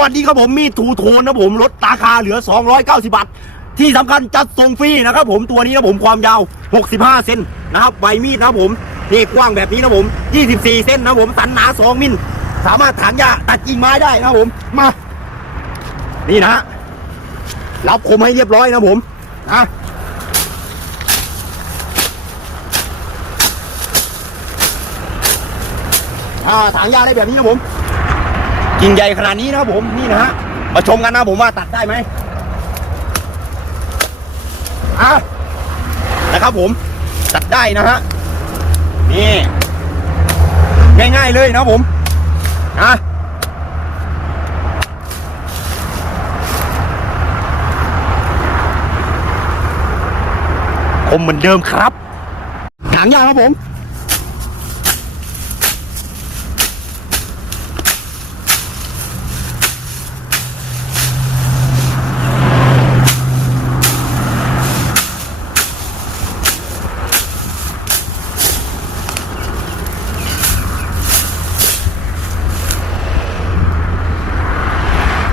วัสดีครับผมมีดทูโทนนะผมลดราคาเหลือ 290 บาท ที่สำคัญจัดส่งฟรีนะครับผมตัวนี้นะผมความยาว 65 เซนนะครับใบมีดนะผมนี่กว้างแบบนี้นะผม 24เซนนะผม สันหนา 2 มิล สามารถถางหญ้าตัดกิ่งไม้ได้นะผม มา นี่นะรับคมให้เรียบร้อยนะผมนะอ่าถางหญ้าได้แบบนี้นะผม กิ่งใหญ่ขนาดนี้นะครับผมนี่นะฮะมาชมกันนะผมว่าตัดได้ไหมอะนะครับผมตัดได้นะฮะนี่ง่ายๆเลยนะผมอะคมเหมือนเดิมครับถางยาวครับผม